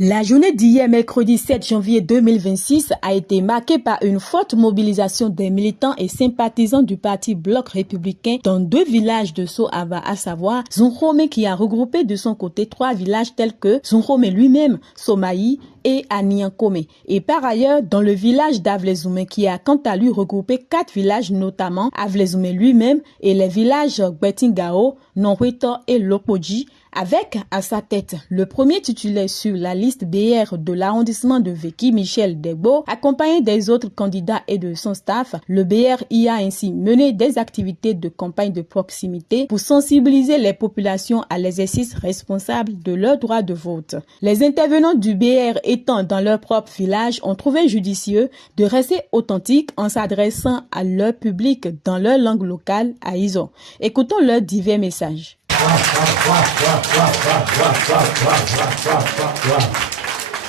La journée d'hier, mercredi 7 janvier 2026, a été marquée par une forte mobilisation des militants et sympathisants du parti Bloc républicain dans 2 villages de Sohava, à savoir Zonrome, qui a regroupé de son côté 3 villages tels que Zonrome lui-même, Somaï et Aniankome. Et par ailleurs, dans le village d'Avlezoume, qui a quant à lui regroupé 4 villages, notamment Avlezoume lui-même et les villages Gbetingao, Nonweto et Lopoji, avec à sa tête le premier titulaire sur la liste BR de l'arrondissement de Veki, Michel Degbo, accompagné des autres candidats et de son staff. Le BR y a ainsi mené des activités de campagne de proximité pour sensibiliser les populations à l'exercice responsable de leur droit de vote. Les intervenants du BR étant dans leur propre village ont trouvé judicieux de rester authentiques en s'adressant à leur public dans leur langue locale à Izo. Écoutons leurs divers messages.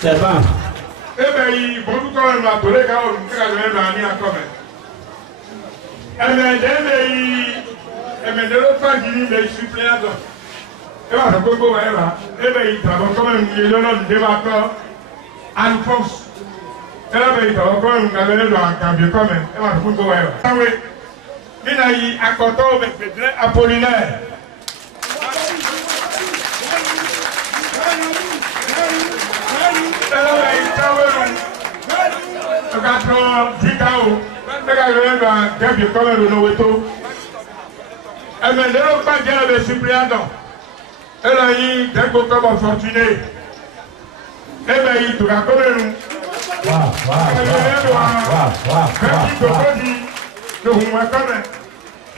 C'est bon. Eh bien, il faut tout quand même appeler quand on fait la même année en commun. Eh bien, de l'autre part, il est suppléant. Eh bien, c'est beaucoup, eh bien, il travaille quand même, il est là, il débat en force. Eh bien, il travaille quand même, il a donné dans un camion quand même. Eh bien, c'est beaucoup, ah oui. Il a eu un coton avec des traits apollinaires.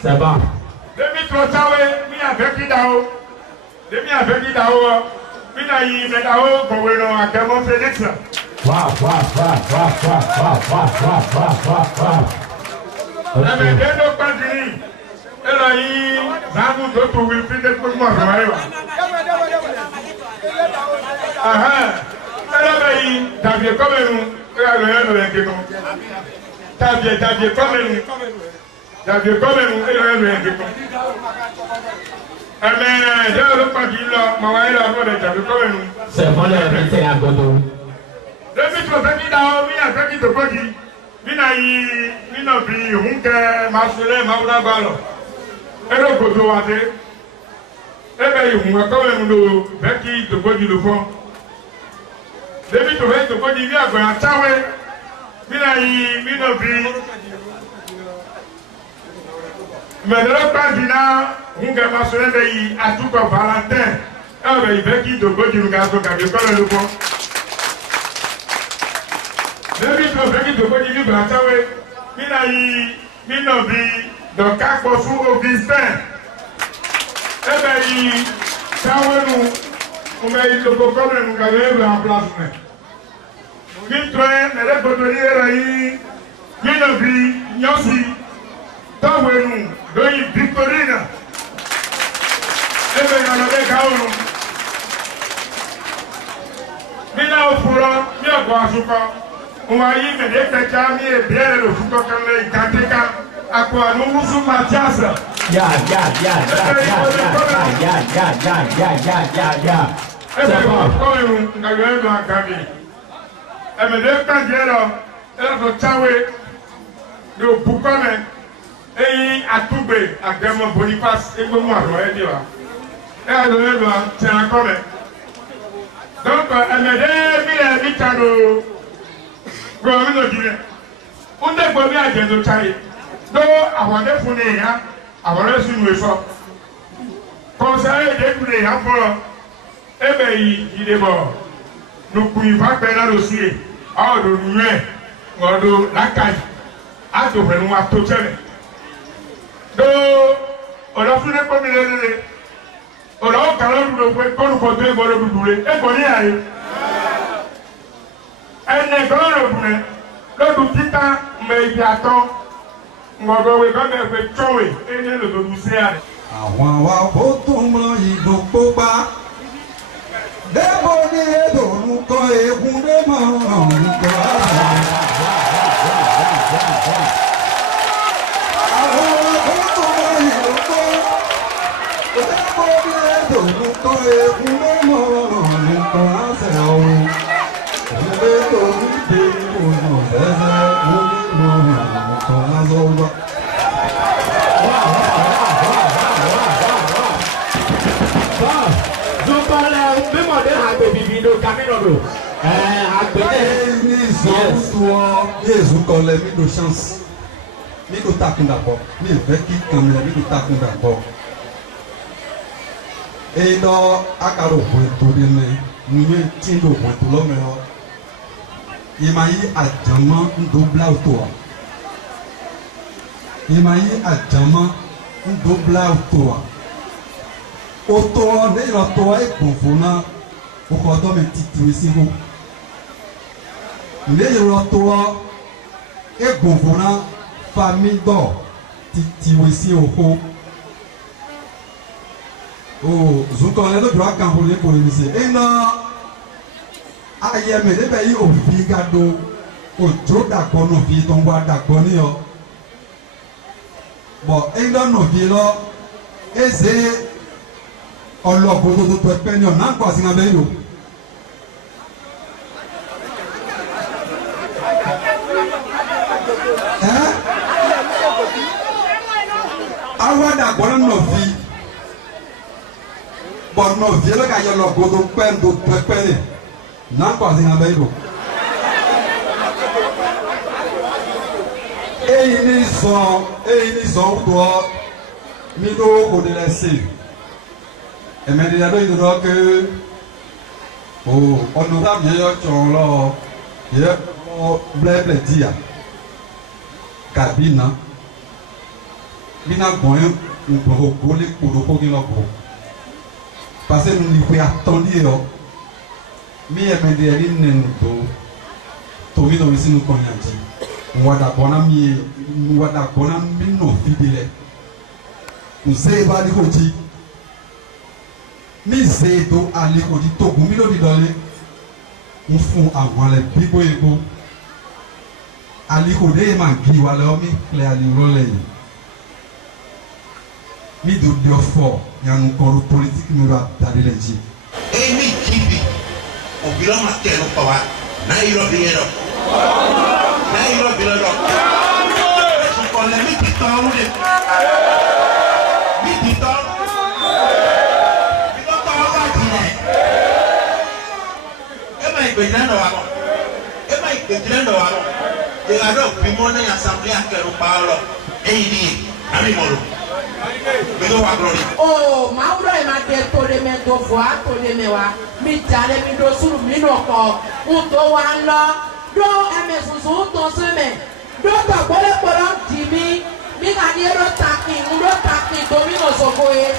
C'est bon. C'est bon, les à Godo. Mais de l'autre part, on a mentionné à tout comme Valentin. Il veut qu'il te voit du gars comme le pont. Depuis que je te vois du Valentin, il a eu donc à Kossou Augustin. Eh bien, on a eu le programme de nous garder en place. Il traîne, elle est botonière, il a vu, il a aussi. Tant que nous, de Victorine, et bien, on avait Gaoulou. Mais là, au fourrant, il y a quoi à souper. On va y mettre des pétales et bien le fouton comme les Kantéka. À quoi nous sommes Mathias. Ya. C'est bon. Quand on a eu un camion. Et bien, le candidat, elle a fait Tchawé, le Boukone. Et à Toubé, à Gamon Boniface, et comment on va dire. et à donner le c'est un commun. Donc, elle m'a dit, elle Chado, Gouvernement de Guinée. On est gommé à Djendo Tchaï. Donc, avant de fouiner, avant de se nouer ça. Conseiller de Guinée, eh bien, il est mort. Nous pouvons pas faire le dossier. Ah, de nous, on doit la caille. Ah, de nous à tout seul. Donc, on a fait des pommes. On a calé le fouet, quand nous comptons le boulet, et qu'on y aille. Elle n'est pas le boulet. Le petit temps, mais il y a temps. On va voir quand même fait chower. Et il y a le dossier. Àwọn wa bó tó mọ ìlú pópá débò ní èdòrún kọ egun dé mọ ọ̀run kọ àwọn wa bó tó mọ ìlú pó débò ní èdòrún kọ egun dé mọ ọ̀run kọ àṣẹ ọ̀hún ìdílé tó ń dé ìwòsàn ẹsẹ̀ onímọ̀ ọ̀run kọ àṣọ ọ̀hún. Jésus collait mis de chance, mis de tac d'abord, mis de qui comme mis de tac d'abord. Et dans Akaro pour tout demain, nous mettons le point tout l'homme. Il m'a dit à diamant un double auto. Il m'a dit à diamant un double auto. Auto, n'est l'auto est confondant. Pourquoi toi me titouer si vous? Les rotois et gouvernants famille d'or titouer si au haut. Oh, je connais le droit cambodgien pour le lycée. Et non, aïe, mais les pays au Figado, au Joe d'accord, nos filles tombent d'accord. Bon, et dans nos villes, et c'est. On l'a posé de toi, on n'a pas si on avait eu. Hein? Awa d'accord nos vies. Bon, nos vies, le gars, il a le goût de peine, de peine. N'a pas si on avait eu. Et ils sont, toi, Mido, on est laissé. Et maintenant, il dit que, oh, honorable, il y a il y a blé dia, cabine, bina bon, on peut recoller pour le coquille là pour. Parce que nous n'y attendre, mais il y a des lignes nous to dans ici nous connaissons. On va d'abord nous fidèles. Nous savons pas les côtés. Mi zedo ali ko di togun mi lo di dole un fún àwọn le bibo ebo ali ko de ma gi wa le mi ple ali ro le mi do de ofo yan ko politique mi ba dale le ji e mi kibi o bi lo ma te no pa wa na iro bi ero so ko le mi ti to ru de mi ti to Benando wako. Ema ikejilendo wako. Yegado pimona ya assemblée à Kero Paulo. Eini, ami moro. Bego wa glory. Oh, mauro e mate tole me do voa tole me wa. Mi tale mi do suru mi no ko. Uto wan lo. Do eme susu to seme. Do to bole poro timi. Mi ga ni ro taki, uro taki domino sokoe.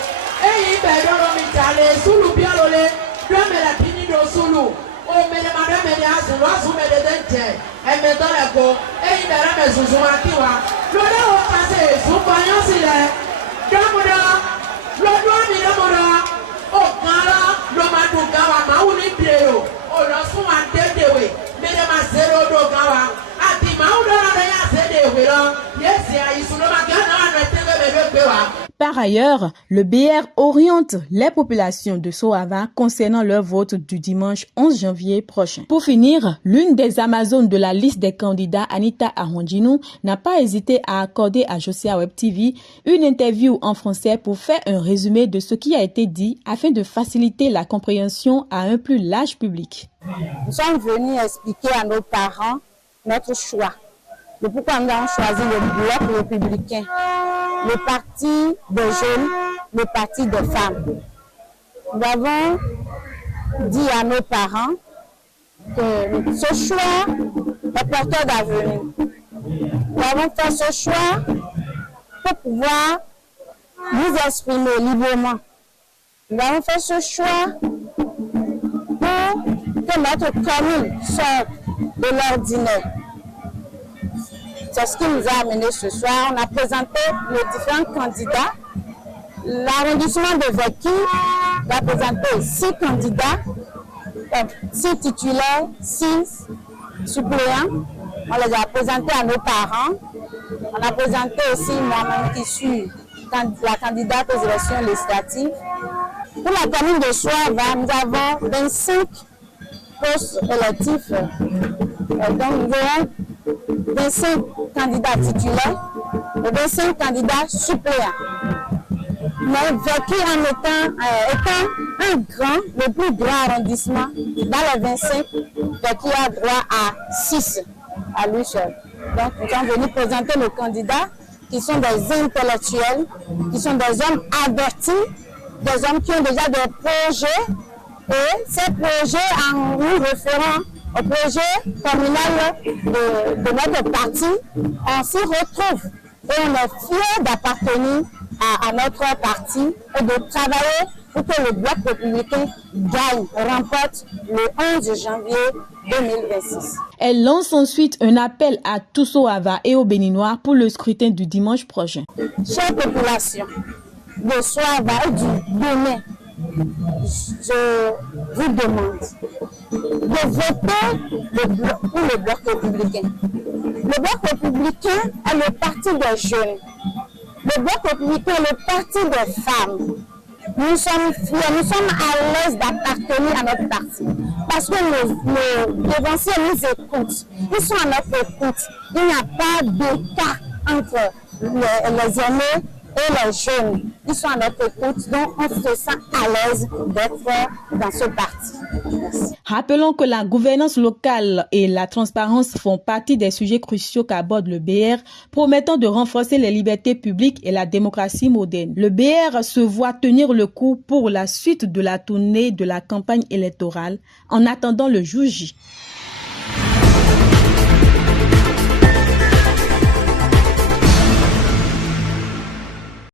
Eyi be do mi tale sulu bialole. Do me la tini do sulu. O mele madame de azu azu me de dente e me do le go e ibere me zuzu akiwa lo le o pase su panyo sile domodo lo do mi domodo o gara lo ma du gawa ma uni biero o lo su an dedewe me de ma zero do gawa ati ma u do na ya zedewe lo yes ya isu lo ma ga na no tebe me do gbe wa. Par Par ailleurs, le BR oriente les populations de Soava concernant leur vote du dimanche 11 janvier prochain. Pour finir, l'une des Amazones de la liste des candidats, Anita Arondjinou, n'a pas hésité à accorder à Josia Web TV une interview en français pour faire un résumé de ce qui a été dit afin de faciliter la compréhension à un plus large public. Nous sommes venus expliquer à nos parents notre choix, de pourquoi nous avons choisi le bloc républicain, le parti des jeunes, le parti des femmes. Nous avons dit à nos parents que ce choix est porteur d'avenir. Nous avons fait ce choix pour pouvoir nous exprimer librement. Nous avons fait ce choix pour que notre commune sorte de l'ordinaire. C'est ce qui nous a amené ce soir. On a présenté les différents candidats. L'arrondissement de Veki va présenter 6 candidats, 6 titulaires, 6 suppléants. On les a présentés à nos parents. On a présenté aussi moi-même qui suis la candidate aux élections législatives. Pour la commune de Soava, nous avons 25 postes électifs. Donc nous avons 25 candidats titulaires et 25 candidats suppléants. Mais Veki en étant un grand, le plus grand arrondissement, dans les 25, Veki a droit à 6 à lui seul. Donc nous sommes venus présenter nos candidats qui sont des intellectuels, qui sont des hommes avertis, des hommes qui ont déjà des projets. Et ces projets, en nous référant au projet communal de notre parti, on s'y retrouve. Et on est fiers d'appartenir à notre parti et de travailler pour que le bloc républicain gagne, remporte le 11 janvier 2026. Elle lance ensuite un appel à tous Soava et aux Béninois pour le scrutin du dimanche prochain. Chère population de Soava et du Bénin, je vous demande de voter pour le bloc républicain. Le bloc républicain est le parti des jeunes. Le bloc républicain est le parti des femmes. Nous sommes fiers, nous sommes à l'aise d'appartenir à notre parti. Parce que nos dévanciers nous écoutent. Ils sont à notre écoute. Il n'y a pas d'écart entre les aînés et les jeunes. Ils sont à notre écoute. Donc on se sent à l'aise d'être dans ce parti. Merci. Rappelons que la gouvernance locale et la transparence font partie des sujets cruciaux qu'aborde le BR, promettant de renforcer les libertés publiques et la démocratie moderne. Le BR se voit tenir le coup pour la suite de la tournée de la campagne électorale en attendant le jour J.